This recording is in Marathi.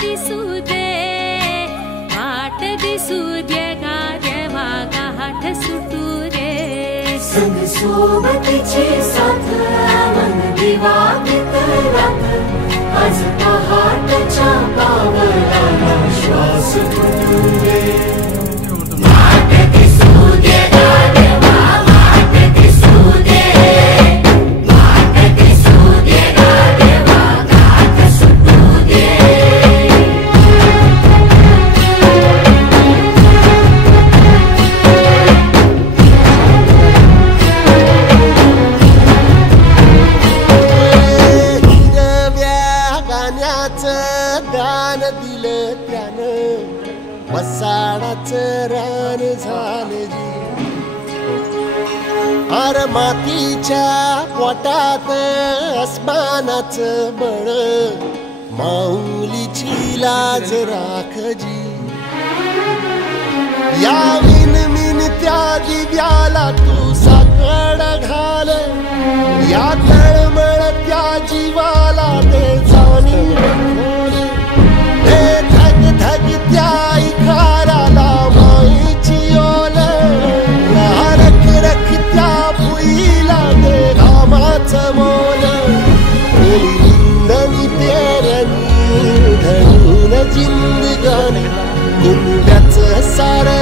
दिसू दे, वाट दिसू दे, गारवा गाठ सुटू दे। संग सोबतीची साथ मन दिवाळीत रात, आज पहाटच्या पावलाला श्वास फुटू दे। वाट दिसू दे गारवा, वाट दिसू दे, वाट दिसू दे गारवा गाठ सुटू दे। गान दिलं त्यानं, मसाणाचं रान झालं जी। अर मातीच्या पोटात अस्मानाचं बळ, माऊलीची लाज राख जी। या मिन त्या दिव्याला तू साकड घाल, या तळमळ त्या जीवाला ते जाणीव खोल। हे धग धग त्या इकाराला माईची ओल, या रख रख त्या भुईला ते रामाचं मोल। निंदनी पेरणी धरून जिंदगानी, कुंब्याचं सार